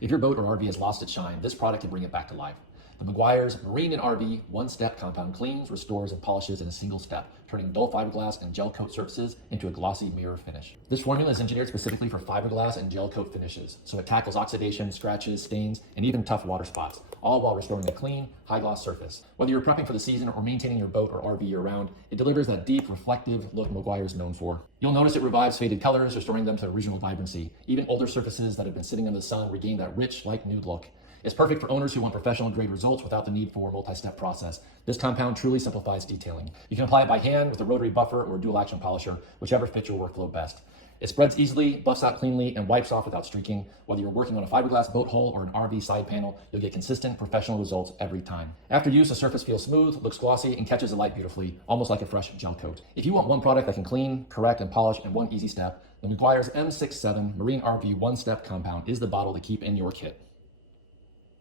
If your boat or RV has lost its shine, this product can bring it back to life. The Meguiar's Marine and RV one-step compound cleans, restores, and polishes in a single step, turning dull fiberglass and gel coat surfaces into a glossy mirror finish. This formula is engineered specifically for fiberglass and gel coat finishes, so it tackles oxidation, scratches, stains, and even tough water spots, all while restoring a clean, high-gloss surface. Whether you're prepping for the season or maintaining your boat or RV year-round, it delivers that deep, reflective look Meguiar is known for. You'll notice it revives faded colors, restoring them to original vibrancy. Even older surfaces that have been sitting under the sun regain that rich, light nude look. It's perfect for owners who want professional grade results without the need for a multi-step process. This compound truly simplifies detailing. You can apply it by hand with a rotary buffer or dual action polisher, whichever fits your workflow best. It spreads easily, buffs out cleanly, and wipes off without streaking. Whether you're working on a fiberglass boat hull or an RV side panel, you'll get consistent professional results every time. After use, the surface feels smooth, looks glossy, and catches the light beautifully, almost like a fresh gel coat. If you want one product that can clean, correct, and polish in one easy step, the Meguiar's M67 Marine RV one-step compound is the bottle to keep in your kit.